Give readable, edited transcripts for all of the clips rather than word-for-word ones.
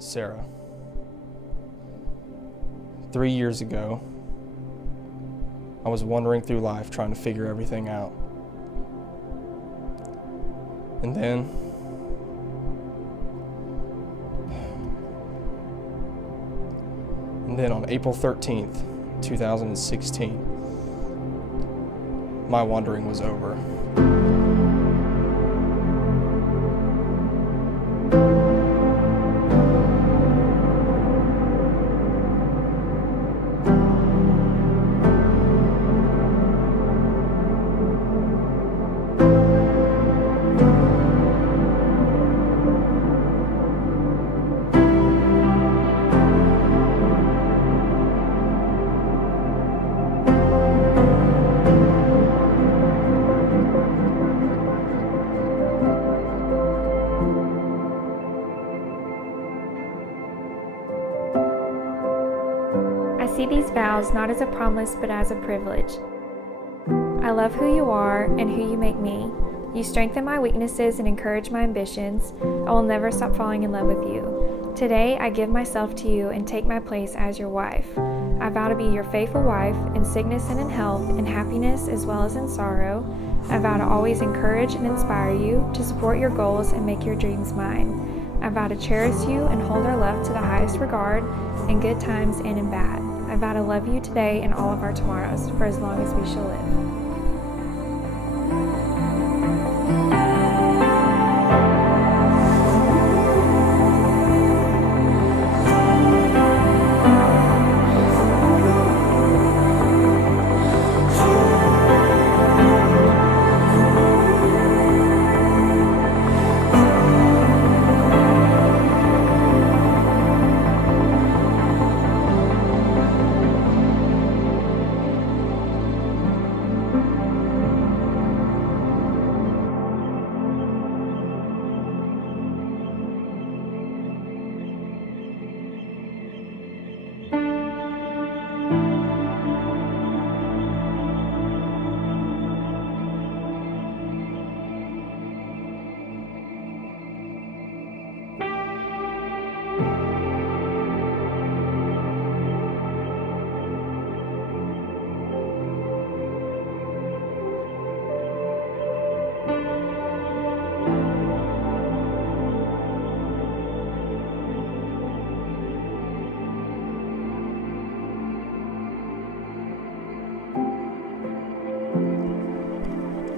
Sara. 3 years ago, I was wandering through life trying to figure everything out. And then on April 13th, 2016, my wandering was over. I see these vows not as a promise but as a privilege. I love who you are and who you make me. You strengthen my weaknesses and encourage my ambitions. I will never stop falling in love with you. Today, I give myself to you and take my place as your wife. I vow to be your faithful wife in sickness and in health, in happiness as well as in sorrow. I vow to always encourage and inspire you, to support your goals and make your dreams mine. I vow to cherish you and hold our love to the highest regard, in good times and in bad. I vow to love you today and all of our tomorrows, for as long as we shall live.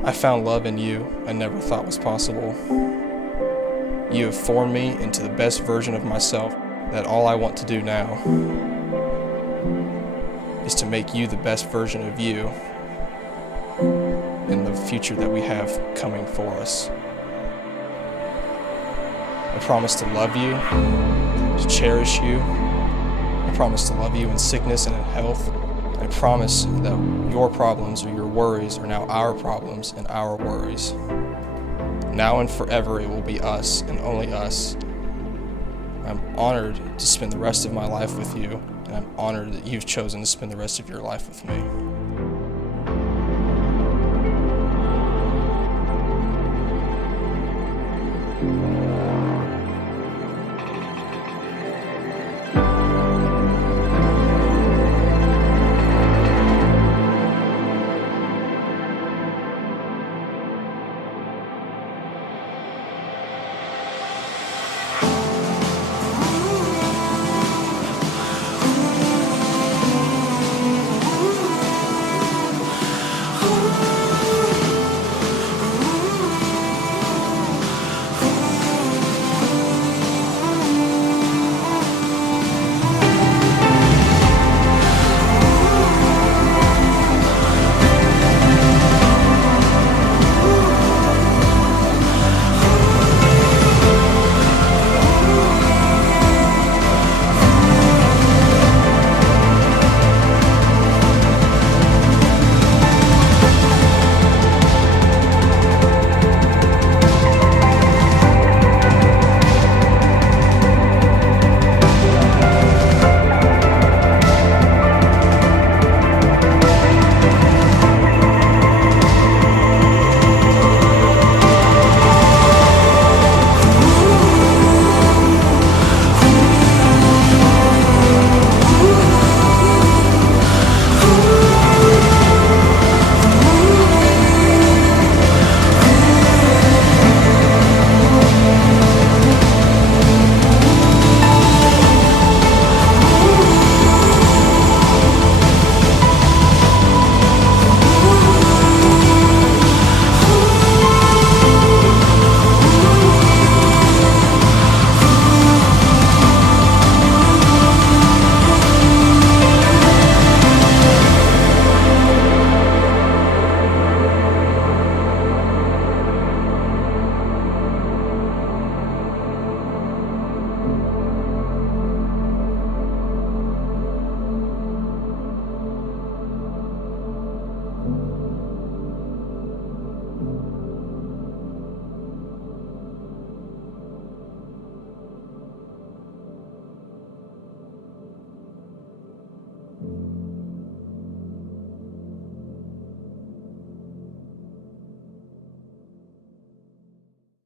I found love in you I never thought was possible. You have formed me into the best version of myself, that all I want to do now is to make you the best version of you in the future that we have coming for us. I promise to love you, to cherish you. I promise to love you in sickness and in health. I promise that your problems or your worries are now our problems and our worries. Now and forever it will be us and only us. I'm honored to spend the rest of my life with you, and I'm honored that you've chosen to spend the rest of your life with me.